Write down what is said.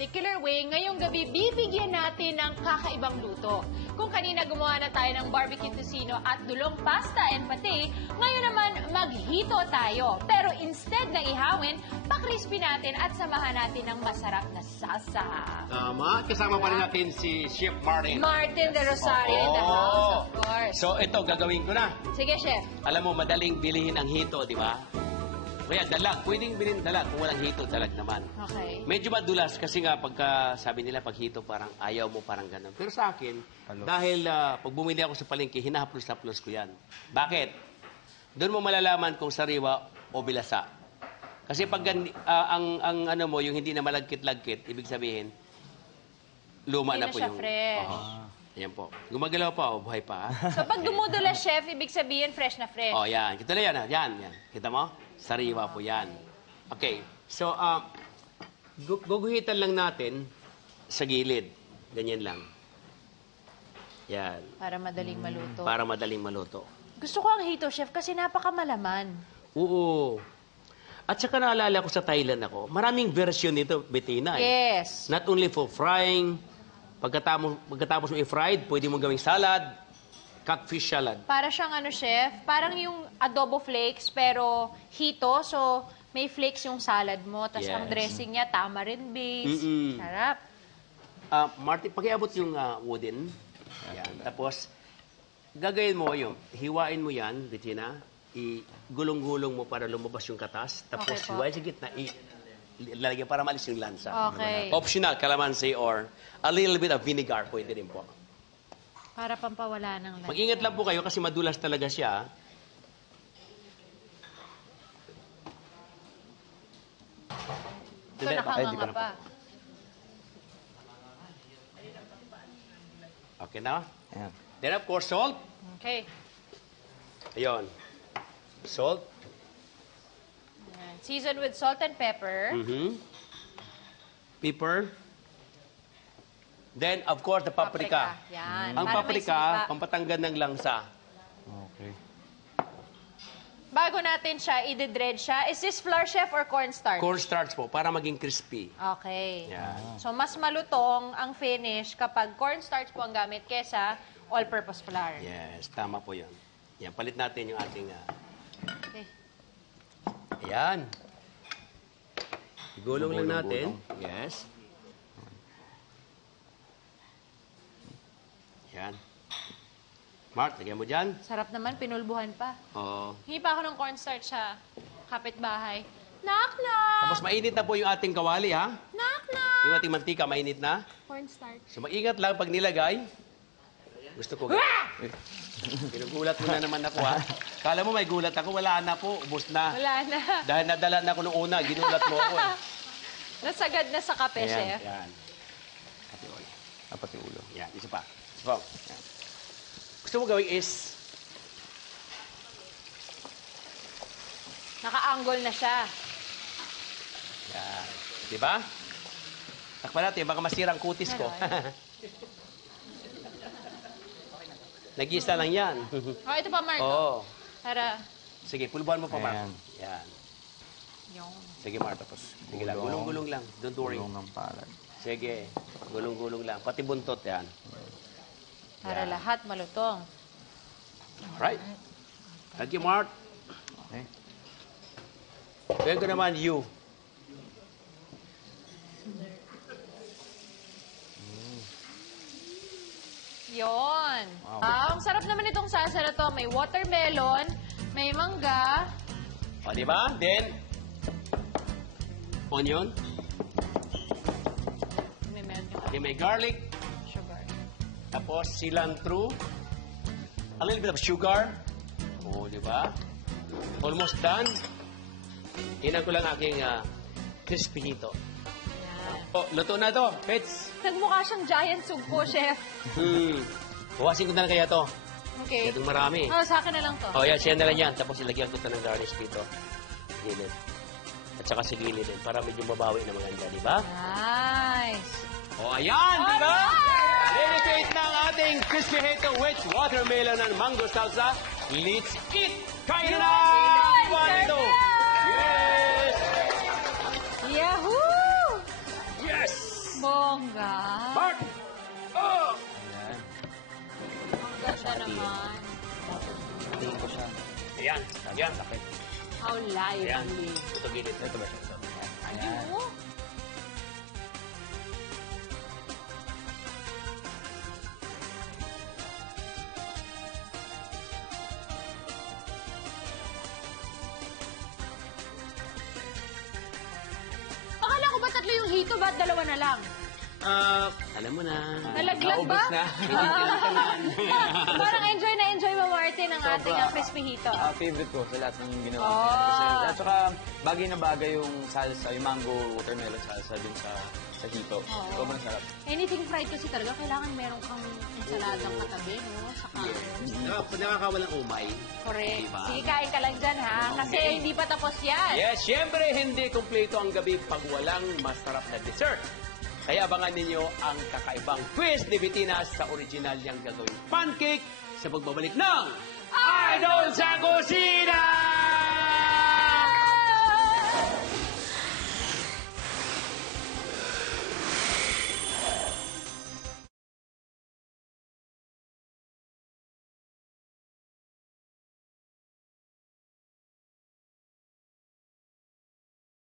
particular way, ngayong gabi bibigyan natin ng kakaibang luto. Kung kanina gumawa na tayo ng barbecue tocino at dulong pasta and pate, ngayon naman maghito tayo. Pero instead na ihawin, pa-crispy natin at samahan natin ng masarap na sasa. Tama. Kasama pa rin natin si Chef Martin. Martin de Rosario in the house, of course. So ito, gagawin ko na. Sige, Chef. Alam mo, madaling bilihin ang hito, di ba? Kaya dalag, pwedeng bilhin dalag. Kung walang hito, dalag naman. Okay. Medyo madulas kasi nga pagka sabi nila pag hito parang ayaw mo parang ganun. Pero sa akin, dahil pag bumili ako sa palengke, hinahaplos-haplos ko yan. Bakit? Doon mo malalaman kung sariwa o bilasa. Kasi pag ang ano mo, yung hindi na malagkit-lagkit, ibig sabihin, luma Hindi na na po siya yung... fresh. Ayan po. Gumagalaw pa, buhay pa. So pag dumudula, Chef, ibig sabihin fresh na fresh. Oh, yan. Kita na yan, ha? Yan. Kita mo? Sariwa po yan. Okay. So, guguhitan lang natin sa gilid. Ganyan lang. Yan. Para madaling maluto. Para madaling maluto. Gusto ko ang hito, Chef, kasi napakamalaman. Oo. At saka naalala ko sa Thailand ako, maraming version nito, Bettina. Yes. Not only for frying, pagkatapos mo i-fried, pwede mo gawing salad, catfish salad. Para siyang ano, Chef, parang yung adobo flakes, pero hito, so may flakes yung salad mo. Tapos Yes. ang dressing niya, tamarind base. Sarap. Martin, pakiabot yung wooden. Yan. Tapos, gagawin mo yung, hiwain mo yan, Bettina, gulong-gulong mo para lumabas yung katas. Tapos, Okay po. hiwain sa gitna, lalagyan para malis yung lansa. Okay. Optional, calamansi or a little bit of vinegar, pwede rin po. Para pampawala ng lansa. Mag-ingat lang po kayo kasi madulas talaga siya. Ito nakanganga pa. Okay na? Ayan. Then of course, salt. Okay. Ayun. Salt. Yan. Season with salt and pepper. Pepper. Then, of course, the paprika. Yan. Ang Para may paprika, sipa. pampatanggal ng langsa. Okay. Bago natin siya, i-dredge siya. Is this flour, Chef, or cornstarch? Cornstarch po, para maging crispy. Okay. Yan. So, mas malutong ang finish kapag cornstarch po ang gamit kesa all-purpose flour. Yes, tama po yun. Yan, palit natin yung ating... Okay. Ayan. Igulong lang natin. Gulong-gulong. Yes. Yan. Mark, lagyan mo dyan. Sarap naman, pinulbuhan pa. Oo. Hingi pa ako ng cornstarch sa kapitbahay. Knock, knock! Tapos mainit na po yung ating kawali, ha? Knock, knock! Yung ating mantika, mainit na. Cornstarch. So, maingat lang pag nilagay. Gusto ko... Pinugulat mo na naman ako, ha? Kala mo may gulat ako, wala na po. Ubus na. Wala na. Dahil nadala na ako nung una, ginulat mo ako, eh. Nasagad na sa kape, Chef. Yan. Pati ulo. Pati ulo. Yan, isa pa. Isa pa. Yan. Gusto mo gawin is... Naka-angle na siya. Yan. Diba? Takpan natin, baka masira ang kutis ko. Nag-iisa lang yan. Oh, ito pa, Mark. Oo. Para... Sige, pulbuhan mo pa, Mark. Ayan. Yan. Yung... Sige, Mark. Tapos, sige lang. Gulong-gulong lang. Don't worry. Gulong ng palad. Sige. Gulong-gulong lang. Pati buntot, yan. Para Yan. lahat malutong. Alright. Thank you, Mark. Okay. Kaya ko naman, you. Yon. Wow. Ang sarap naman itong salsa na to. May watermelon, may mangga. O, di ba? Then, onion. May meron ka Then may garlic. sugar. Tapos, cilantro. A little bit of sugar. O, di ba? Almost done. Inan ko lang aking crispy hito. Yan. O, luto na to. Pets. Nagmukha siyang giant sugpo, Chef. Buwasin ko na lang kaya to. Okay. Itong marami. Oh, sa akin na lang to. O, yan. Siya na lang yan. Tapos, ilagyan ko ito ng garnish dito. Gilid. At saka sa gilid din. Para medyo mabawi na maganda, di ba? Nice. O, ayan, di ba? Alright! Ready-to-eat na ang ating crispy hito with watermelon and mango salsa. Let's eat! Kain na! One, two! Yes! Yahoo! Yes! naman. Tingin ko siya. Ayan, ayan. Sakit. How Ayan. lively. Ito gilid. Ito ba siya? Ayun mo. Akala ko ba tatlo yung hito, ba't dalawa na lang? Alam mo na. Nalaglag ba? Naubos na. Parang enjoy mo, Martin, ang ating crispy hito. Favorite ko sa lahat ng ginawa. Oh. niya. Kasi, at saka, bagay na bagay yung salsa, yung mango watermelon salsa dun sa hito. Oo. Sobrang sarap. Anything fried kasi talaga, kailangan meron kang ensaladang katabi, no? Saka, Nakakawalang umay. correct. Diba? Sige, kain ka lang dyan, ha? Kasi Okay. hindi pa tapos yan. Yes, syempre hindi kumpleto ang gabi pag walang masarap na dessert. Kaya abangan ninyo ang kakaibang quiz ni Bettina sa original niyang gagawing pancake sa pagbabalik ng Idol sa Kusina!